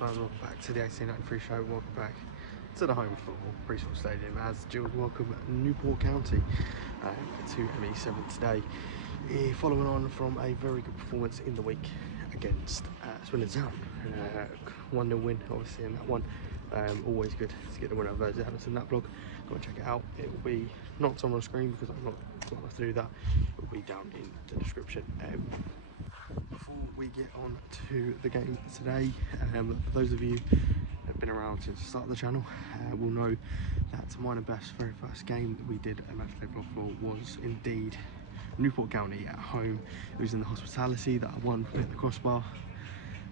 fans, welcome back to the 1893 show. Welcome back to the home football Preschool Stadium as Gills welcome Newport County to ME7 today. Following on from a very good performance in the week against Swindon Town. 1-0 win obviously in that one. Always good to get the win over those that haven't seen that vlog. Go and check it out. It will be not on the screen because I'm not smart enough to do that. It will be down in the description. Before we get on to the game today, for those of you who have been around since the start of the channel will know that mine and Beth's very first game that we did a Matchday vlog for was indeed Newport County at home. It was in the hospitality that I won for the crossbar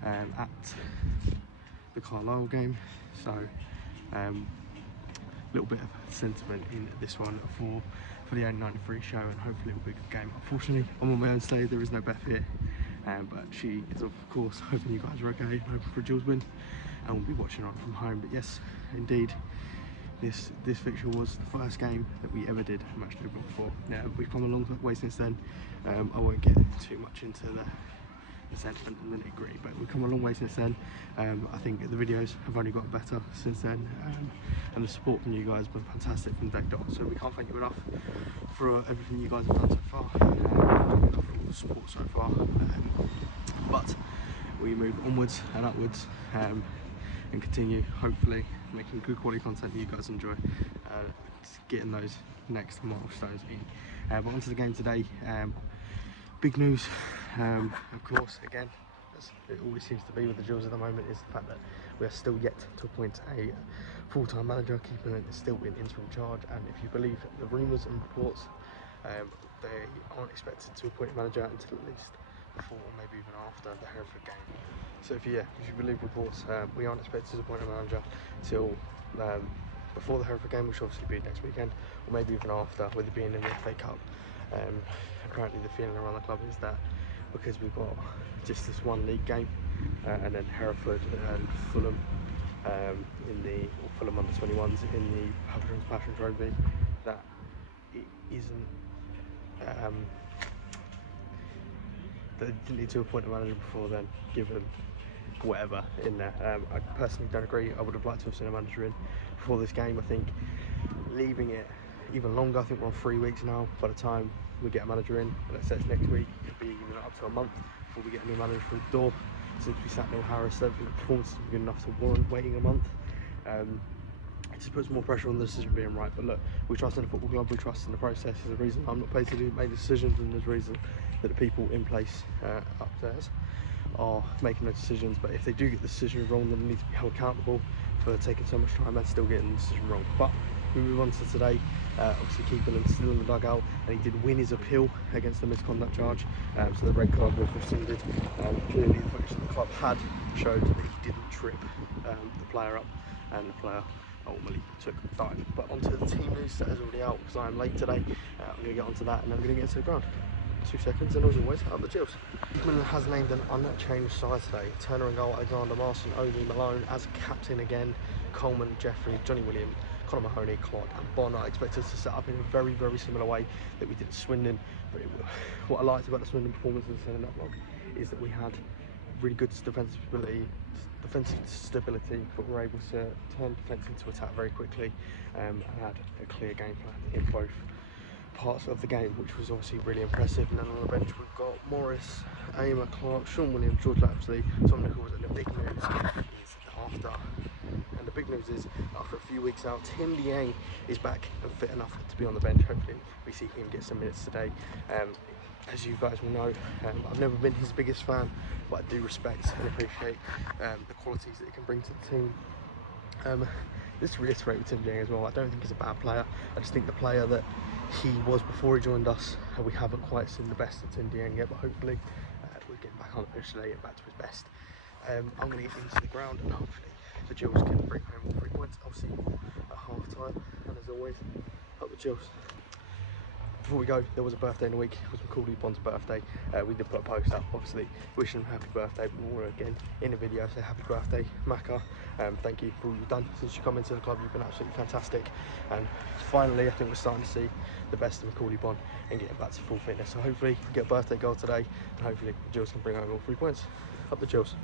at the Carlisle game. So a little bit of sentiment in this one for the 1893 show, and hopefully it will be a good game. Unfortunately, I'm on my own today. There is no Beth here, but she is of course hoping you guys are okay and hoping for a Gills win, and we'll be watching on from home. But yes, indeed, this fixture was the first game that we ever did a Matchday vlog for. We've come a long way since then. I won't get too much into the sentiment and the nitty-gritty, but we've come a long way since then. I think the videos have only gotten better since then, and the support from you guys has been fantastic from day dot, so we can't thank you enough for everything you guys have done so far, for all the support so far. But we move onwards and upwards and continue hopefully making good quality content that you guys enjoy, getting those next milestones in. But onto the game today. Big news, of course, again, as it always seems to be with the Gills at the moment, is the fact that we are still yet to appoint a full-time manager. Keeping it still in interim charge, and if you believe the rumours and reports, they aren't expected to appoint a manager until at least before or maybe even after the Hereford game. So if you believe reports, we aren't expected to appoint a manager till before the Hereford game, which will obviously be next weekend, or maybe even after, with it being in the FA Cup. Apparently the feeling around the club is that because we've got just this one league game, and then Hereford and Fulham Fulham under 21s in the Huddersfield Passion Trophy, that it isn't they didn't need to appoint a manager before then, given whatever in there. I personally don't agree. I would have liked to have seen a manager in before this game. I think leaving it even longer, I think we're on 3 weeks now, by the time we get a manager in, let's say it's next week, it could be even up to a month before we get a new manager through the door. Since we sacked Neil Harris, I don't think the performance is good enough to warrant waiting a month. It just puts more pressure on the decision being right. But look, we trust in the football club, we trust in the process. There's a reason I'm not paid to make decisions, and there's a reason that the people in place upstairs are making those decisions. But if they do get the decision wrong, then they need to be held accountable for taking so much time and still getting the decision wrong. But we move on to today. Obviously keeping him still in the dugout, and he did win his appeal against the misconduct charge, so the red card was rescinded. Clearly the footage that the club had showed that he didn't trip the player up, and the player ultimately took a dive. But onto the team news that is already out, because I am late today. I'm going to get onto that and I'm going to get into the ground. 2 seconds, and as always, up the Gills. Gillingham has named an unchanged side today. Turner and goal, Alexander, Marson, Odie, Malone. As captain again, Coleman, Jeffrey, Johnny Williams, Conor Mahoney, Clark and Bon are expected to set up in a very, very similar way that we did at Swindon. But what I liked about the Swindon performance in that vlog is that we had really good defensive stability, but we were able to turn defence into attack very quickly, and had a clear game plan in both parts of the game, which was obviously really impressive. And then on the bench we've got Morris, Aimer, Clark, Sean Williams, George Lapsley, Tom Nichols, and the big news is after a few weeks out, Tim Liang is back and fit enough to be on the bench. Hopefully we see him get some minutes today. As you guys will know, I've never been his biggest fan, but I do respect and appreciate the qualities that he can bring to the team. Just to reiterate with Tim Liang as well, I don't think he's a bad player. I just think the player that he was before he joined us, we haven't quite seen the best of Tim Liang yet, but hopefully we'll get back on the pitch today and back to his best. I'm going to get into the ground, and hopefully the Gills can bring home all 3 points. I'll see you all at half time, and as always, up the Gills. Before we go, there was a birthday in the week. It was Macaulay Bond's birthday. We did put a post up, obviously wishing him happy birthday, but more again in the video, say happy birthday, Macca. Thank you for all you've done since you come into the club. You've been absolutely fantastic, and finally I think we're starting to see the best of Macaulay Bond and getting back to full fitness. So hopefully we get a birthday goal today, and hopefully the Gills can bring home all 3 points. Up the Gills.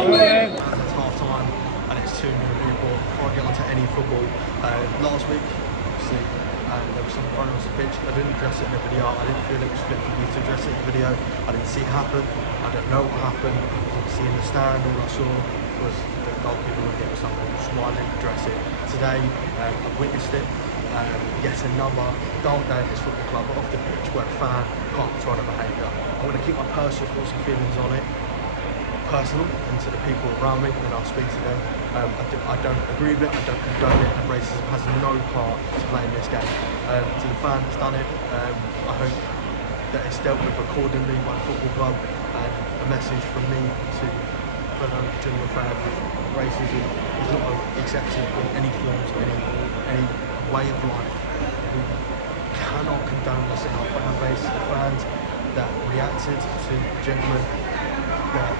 That's half time and it's 2-0 Newport. Before I get onto any football, last week, obviously, there was some running on the pitch. I didn't address it in the video. I didn't feel it was fit for me to address it in the video. I didn't see it happen. I don't know what happened. Obviously in the stand, all I saw was the goalkeeper looking at something, so I didn't address it. Today, I've witnessed it. Yet another dark day at this football club off the pitch where a fan can't control their behaviour. I'm going to keep my personal thoughts and feelings on it personal and to the people around me, and I'll speak to them. I don't agree with it, I don't condone it, and racism has no part to play in this game. To the fan that's done it, I hope that it's dealt with accordingly by the football club, and a message from me to fellow Gillingham fans: racism is not accepted in any forms, any way of life. We cannot condone this in our fan base. The fans that reacted to gentlemen that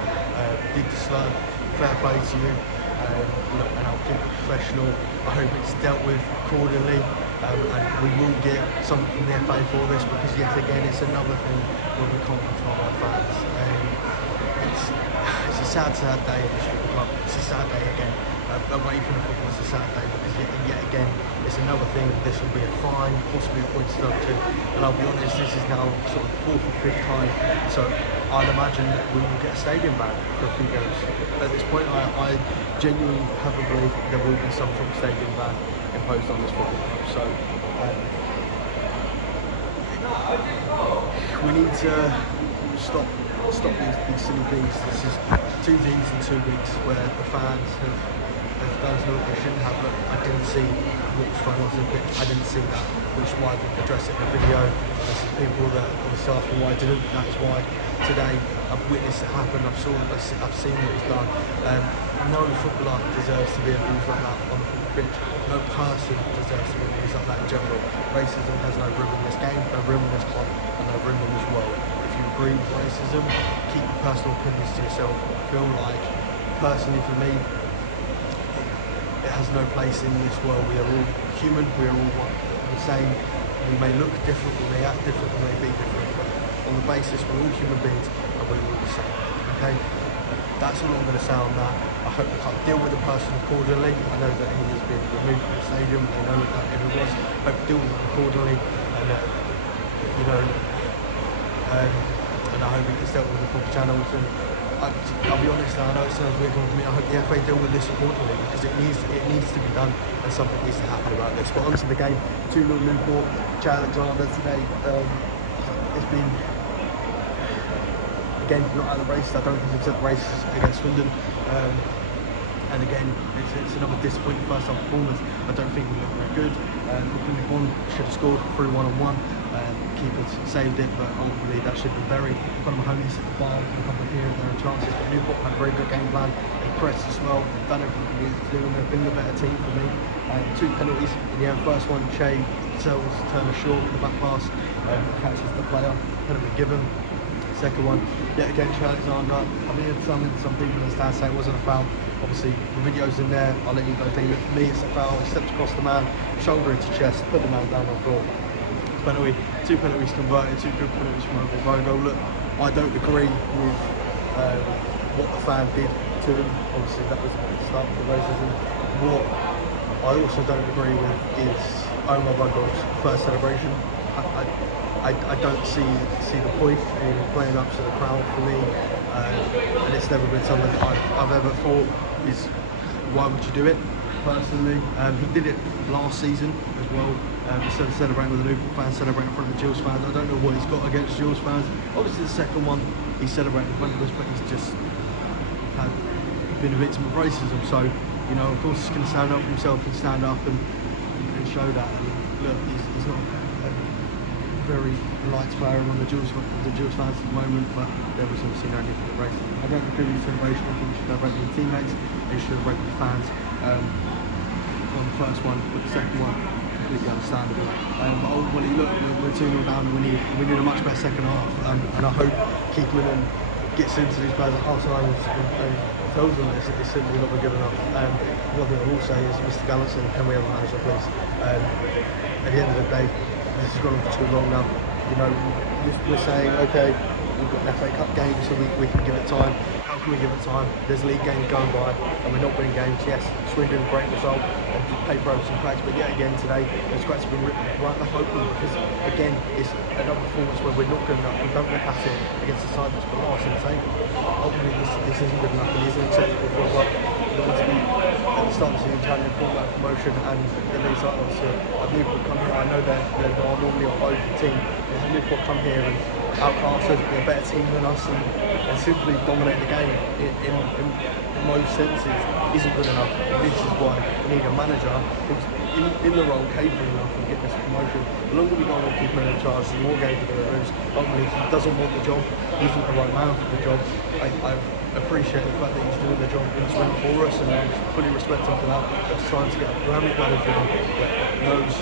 did the slur, fair play to you, and I'll keep it professional. I hope it's dealt with accordingly, and we will get something from the FA for this, because yet again it's another thing where we can't control our fans. It's a sad day in this football club. It's a sad day again. Away from the football, it's a sad day, because yet again it's another thing. This will be a fine, possibly a point deduction, and I'll be honest, this is now sort of 4th or 5th time, so I'd imagine that we will get a stadium ban for a few games. At this point, I genuinely have a belief that there will be some sort of stadium ban imposed on this football club. So we need to stop these silly things. This is 2 things in 2 weeks where the fans have done something they shouldn't have. Look, I didn't see what was going on the pitch. I didn't see that, which is why I didn't address it in the video. There's some people that obviously asked me why I didn't. That is why today I've witnessed it happen. I've seen what was done. No footballer deserves to be abused like that on the football pitch. No person deserves to be abused like that in general. Racism has no room in this game, no room in this club, and no room in this world. If you agree with racism, keep your personal opinions to yourself. I feel like, personally for me, it has no place in this world. We are all human, we are all the same. We may look different, we may act different, we may be different, but on the basis we're all human beings and we're all the same. Okay? That's all I'm going to say on that. I hope the club deal with the person accordingly. I know that he has been removed from the stadium, they know that if it was. I hope deal with it accordingly, and and I hope it gets dealt with the proper channels. And I'll be honest, I know it sounds weird coming from me. I hope the FA deal with this accordingly, because it needs to be done, and something needs to happen about this. But onto the game, 2-0 Newport. Chad Alexander today. It's been again not out of the race. I don't think it's at the race against Swindon. And again, it's another disappointing first half performance. I don't think we looked very good. We should have scored through 1-on-1. Keeper saved it, but ultimately that should be buried. Conor Mahoney's hit the bar a couple of here and there and chances, but Newport had a very good game plan. They pressed as well, they've done everything they needed to do, and they've been the better team for me. 2 penalties in the end. First one, Shea sells Turner short with the back pass, catches the player, penalty given. Second one, yet again, Chad Alexander. I've heard some people in the stand say it wasn't a foul. Obviously, the video's in there, I'll let you go deal it. For me, it's a foul. He steps across the man, shoulder into chest, put the man down on the floor. Penalty, 2 penalties converted, 2 good penalties from Rogo. Look, I don't agree with what the fan did to him. Obviously, that was the start of the racism. What I also don't agree with is Omar Rogo's first celebration. I don't see the point in playing up to the crowd for me, and it's never been something I've ever thought is, why would you do it? Personally, he did it last season as well. Instead of celebrating with the Newport fans, celebrating in front of the Gills fans. I don't know what he's got against Gills fans. Obviously, the second one he celebrated in front of us, but he's just been a victim of racism. So, of course, he's going to stand up for himself and stand up and show that. And look, he's not a very light player among the Gills fans at the moment, but there was obviously no need for the racism. I don't agree with the celebration. I think we should celebrate with the teammates. They should celebrate with the fans. On the first one, but the second one, completely understandable. But ultimately, look, we're 2-0 down, and we need a much better second half. And I hope Keepman gets into these players at half time and tells them it's simply not good enough. One thing I will say is, Mr. Gallinson, can we have a manager, please? At the end of the day, this has gone on for too long now. We're saying, okay, we've got an FA Cup game, so we can give it time. How can we give it time? There's league games going by, and we're not winning games. Yes, Swindon, great result, and paper over some cracks, but yet again today, those cracks have been ripped right back open because, again, it's another performance where we're not good enough. We don't look at it against the side that's below us in the table. Ultimately, this isn't good enough. It isn't acceptable for us. We want to be at the start of the season trying to inform that promotion, and the leagues like us. Newport come here. I know they're normally a low team. Newport come here and outclass us, be a better team than us, and simply dominate the game in most senses isn't good enough. And this is why we need a manager who's in the role capable enough of getting this promotion. The longer we go on keeping him in charge, the more games we're going to lose. Ultimately, he doesn't want the job. He isn't the right man for the job. I appreciate the fact that he's doing the job in Swindon for us, and I fully respect him for that. But trying to get a Premier manager that knows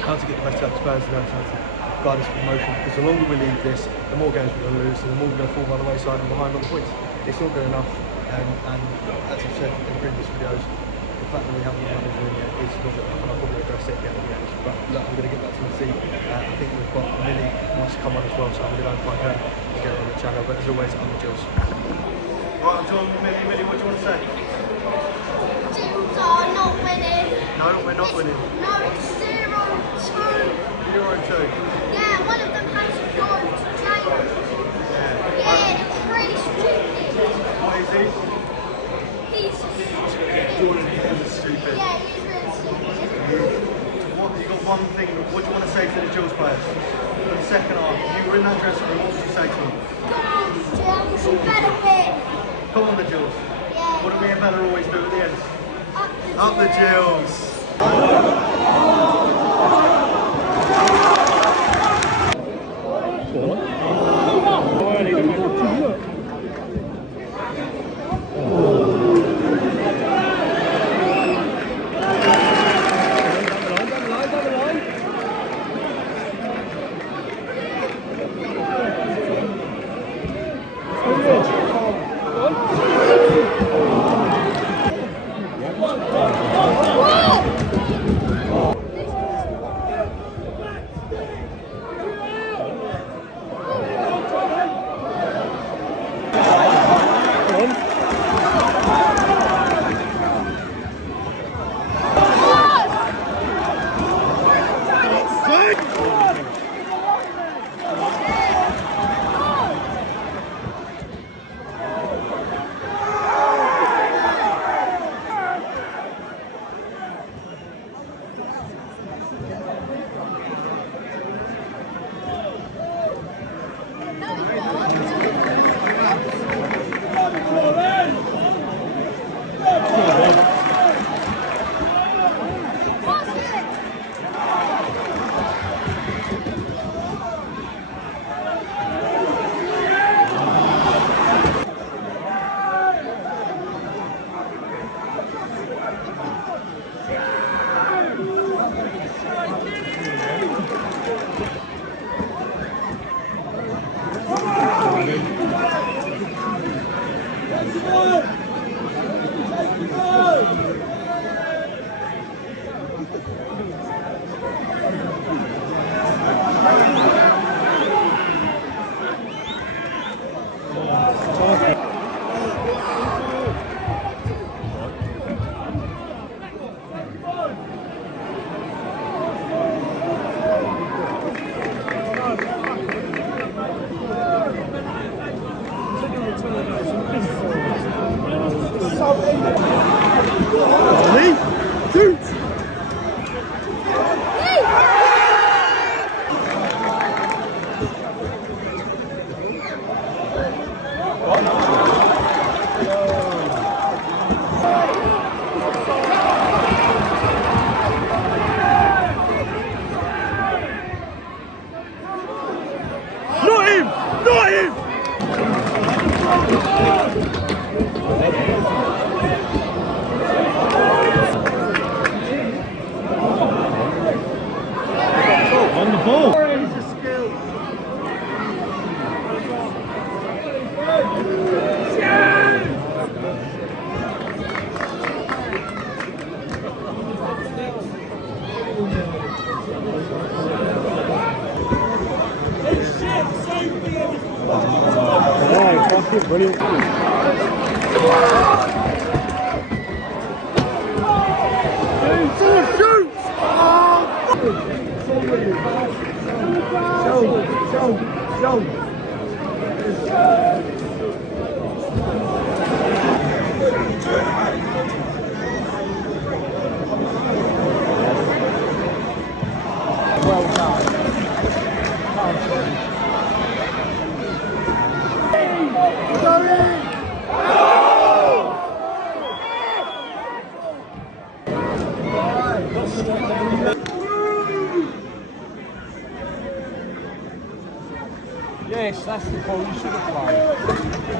how to get the best out of Spurs and how to guide us for promotion, because the longer we leave this, the more games we're going to lose, and the more we're going to fall by the wayside and behind on the points. It's not good enough, and as I've said in previous videos, the fact that we haven't got a manager in yet is not good enough, and I'll probably address it again in the end. But look, I'm going to get back to the seat. I think we've got Millie wants to come on as well, so I'm going to go and find her and get her on the channel. But as always, I'm the Gills. Right, I'm joined with Millie. Millie, what do you want to say? Gills are not winning. No, we're not winning. No, it's 0-2. 0-2. Yeah, one of them has to go to jail. Yeah, it's really stupid. What is he? He's stupid. Jordan is stupid. Yeah, he's really stupid. You got one thing. What do you want to say to the Gills players? For the second half, you were in that dressing room. What would you say to them? Come on, Gills, you better win. Come on, the Gills. Yeah. What do me and Beth always do at the end? Up the Gills. Fucking brilliant. Well done. Yes, that's the call you should have played.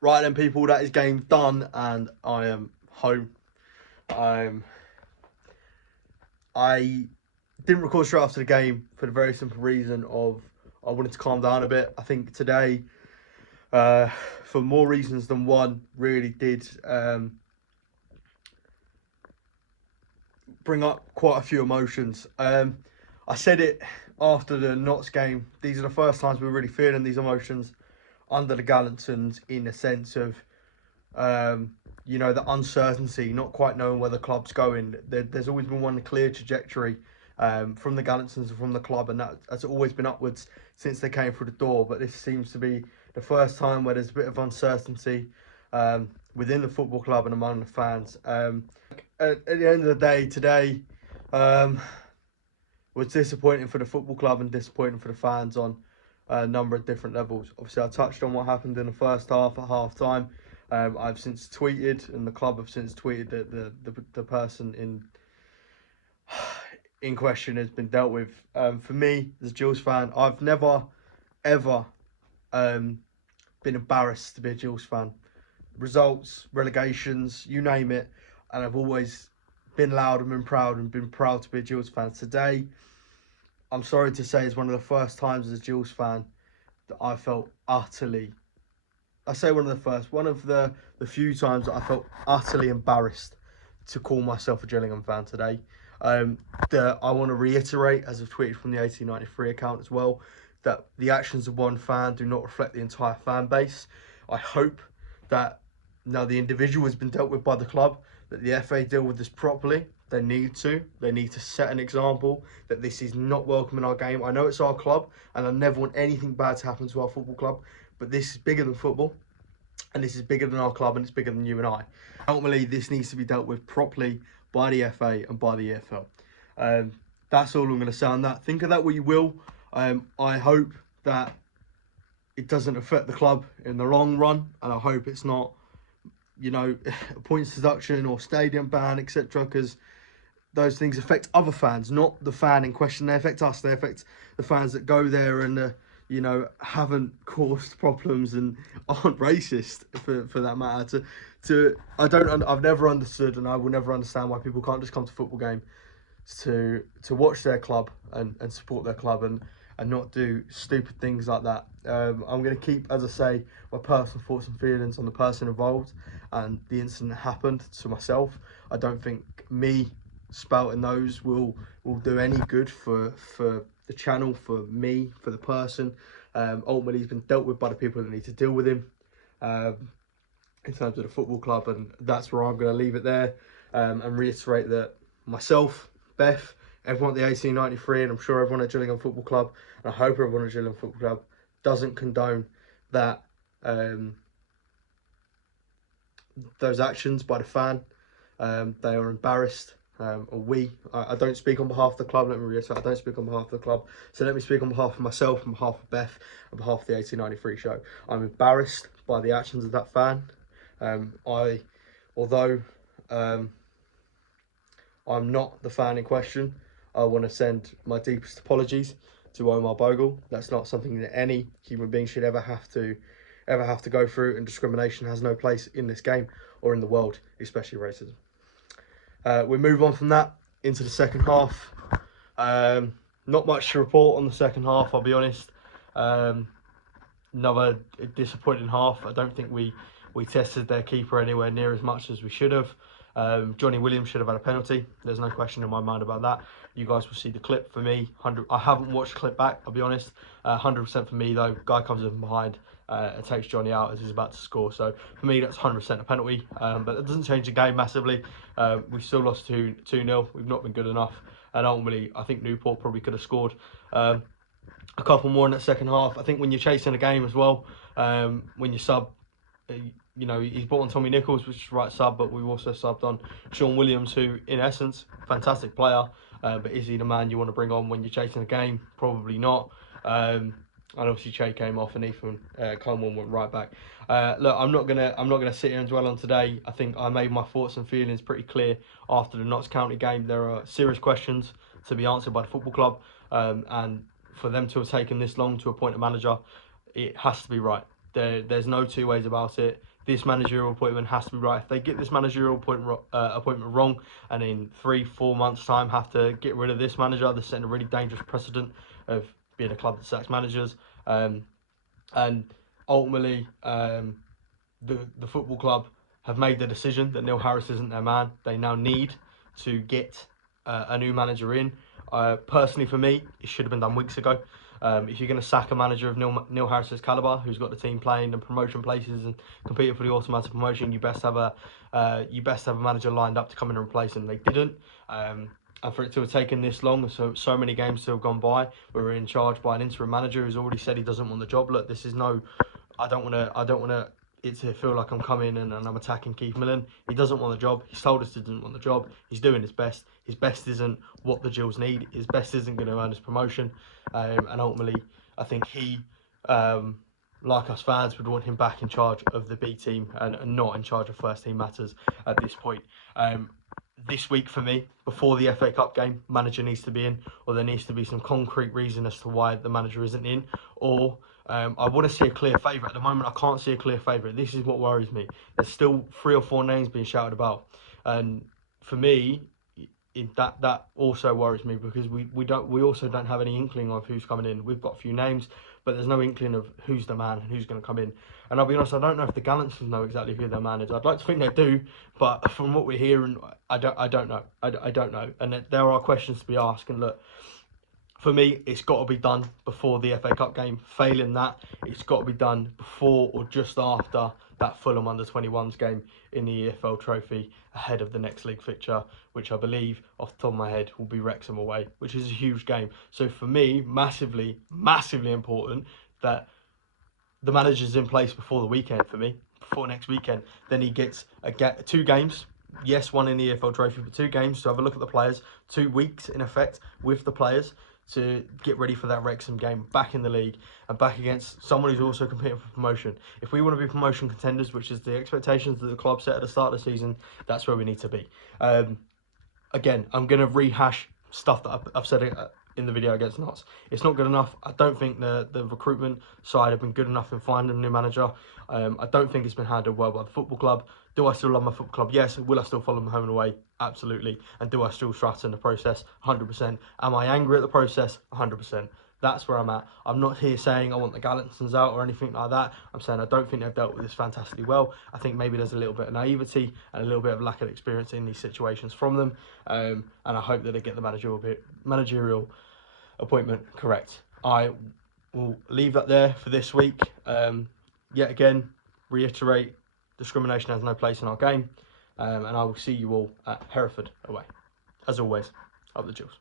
Right then, people, that is game done, and I am home. I didn't record straight after the game for the very simple reason of I wanted to calm down a bit. I think today, for more reasons than one, really did bring up quite a few emotions. I said it after the Notts game. These are the first times we're really feeling these emotions under the Gallantons, in the sense of, you know, the uncertainty, not quite knowing where the club's going. There's always been one clear trajectory from the Gallantons and from the club, and that's always been upwards since they came through the door. But this seems to be the first time where there's a bit of uncertainty within the football club and among the fans. At the end of the day, today was disappointing for the football club and disappointing for the fans on a number of different levels. Obviously, I touched on what happened in the first half at half time. I've since tweeted, and the club have since tweeted, that the person in question has been dealt with. For me, as a Gills fan, I've never, ever been embarrassed to be a Gills fan. Results, relegations, you name it, and I've always been loud and been proud to be a Gills fan. Today, I'm sorry to say, it's one of the first times as a Gills fan that I felt utterly, I say one of the few times that I felt utterly embarrassed to call myself a Gillingham fan today. I want to reiterate, as I've tweeted from the 1893 account as well, that the actions of one fan do not reflect the entire fan base. I hope that now the individual has been dealt with by the club, that the FA deal with this properly. They need to set an example that this is not welcome in our game. I know it's our club, and I never want anything bad to happen to our football club, but this is bigger than football, and this is bigger than our club, and it's bigger than you and I. Ultimately, this needs to be dealt with properly by the FA and by the EFL. That's all I'm going to say on that. Think of that what you will. I hope that it doesn't affect the club in the long run, and I hope it's not, you know, points deduction or stadium ban, etc., because those things affect other fans, not the fan in question. They affect us. They affect the fans that go there and, you know, haven't caused problems and aren't racist, for that matter. I've never understood, and I will never understand, why people can't just come to a football game to watch their club and support their club. And and not do stupid things like that. I'm going to keep, as I say, my personal thoughts and feelings on the person involved and the incident that happened to myself. I don't think me spouting those will do any good for the channel, for me, for the person. Ultimately, he's been dealt with by the people that need to deal with him in terms of the football club, and that's where I'm going to leave it there, and reiterate that myself, Beth, everyone at the 1893, and I'm sure everyone at Gillingham Football Club, and I hope everyone at Gillingham Football Club doesn't condone that those actions by the fan. They are embarrassed. I don't speak on behalf of the club, let me reiterate, I don't speak on behalf of the club, so let me speak on behalf of myself, on behalf of Beth, on behalf of the 1893 show. I'm embarrassed by the actions of that fan. Although I'm not the fan in question, I want to send my deepest apologies to Omar Bogle. That's not something that any human being should ever have to go through, and discrimination has no place in this game or in the world, especially racism. We move on from that into the second half. Not much to report on the second half, I'll be honest. Another disappointing half. I don't think we tested their keeper anywhere near as much as we should have. Johnny Williams should have had a penalty. There's no question in my mind about that. You guys will see the clip. For me, I haven't watched the clip back, I'll be honest. 100% for me though. Guy comes in behind and takes Johnny out as he's about to score. So for me, that's 100% a penalty. But it doesn't change the game massively. We still lost 2-0. We've not been good enough. And ultimately, I think Newport probably could have scored a couple more in that second half. I think when you're chasing a game as well, when you sub, you know, he's brought on Tommy Nichols, which is right sub, but we've also subbed on Sean Williams, who, in essence, fantastic player. But is he the man you want to bring on when you're chasing a game? Probably not. And obviously Che came off, and Ethan Coleman went right back. Look, I'm not gonna sit here and dwell on today. I think I made my thoughts and feelings pretty clear after the Notts County game. There are serious questions to be answered by the football club, and for them to have taken this long to appoint a manager, it has to be right. There's no two ways about it. This managerial appointment has to be right. If they get this managerial appointment wrong, and in 3-4 months' time have to get rid of this manager, they're setting a really dangerous precedent of being a club that sacks managers. And ultimately, the football club have made the decision that Neil Harris isn't their man. They now need to get a new manager in. Personally, for me, it should have been done weeks ago. If you're going to sack a manager of Neil Harris's calibre, who's got the team playing in promotion places and competing for the automatic promotion, you best have a manager lined up to come in and replace him. They didn't, and for it to have taken this long, so many games to have gone by, we're in charge by an interim manager who's already said he doesn't want the job. Look, this is no, I don't want it to feel like I'm coming and I'm attacking Keith Millen. He doesn't want the job. He's told us he doesn't want the job. He's doing his best. His best isn't what the Gills need. His best isn't going to earn his promotion. And ultimately, I think he, like us fans, would want him back in charge of the B team and not in charge of first team matters at this point. This week for me, before the FA Cup game, manager needs to be in, or there needs to be some concrete reason as to why the manager isn't in, or I want to see a clear favourite. At the moment, I can't see a clear favourite. This is what worries me. There's still 3 or 4 names being shouted about, and for me, that also worries me, because we also don't have any inkling of who's coming in. We've got a few names, but there's no inkling of who's the man and who's going to come in. And I'll be honest, I don't know if the Gallants know exactly who their man is. I'd like to think they do, but from what we're hearing, I don't know. I don't know. And there are questions to be asked. And look, for me, it's got to be done before the FA Cup game. Failing that, it's got to be done before or just after that Fulham under-21s game in the EFL Trophy, ahead of the next league fixture, which I believe, off the top of my head, will be Wrexham away, which is a huge game. So for me, massively important that the manager's in place before the weekend for me, before next weekend. Then he gets 2 games. Yes, one in the EFL Trophy, but 2 games to have a look at the players. 2 weeks, in effect, with the players to get ready for that Wrexham game, back in the league and back against someone who's also competing for promotion. If we want to be promotion contenders, which is the expectations that the club set at the start of the season, that's where we need to be. Again, I'm going to rehash stuff that I've said in the video against Notts. It's not good enough. I don't think the recruitment side have been good enough in finding a new manager. I don't think it's been handled well by the football club. Do I still love my football club? Yes. Will I still follow them home and away? Absolutely. And do I still trust in the process? 100%. Am I angry at the process? 100%. That's where I'm at. I'm not here saying I want the Gallinsons out or anything like that. I'm saying I don't think they've dealt with this fantastically well. I think maybe there's a little bit of naivety and a little bit of lack of experience in these situations from them. And I hope that they get the managerial appointment correct. I will leave that there for this week. Yet again, reiterate, discrimination has no place in our game. And I will see you all at Hereford away. As always, up the Gills.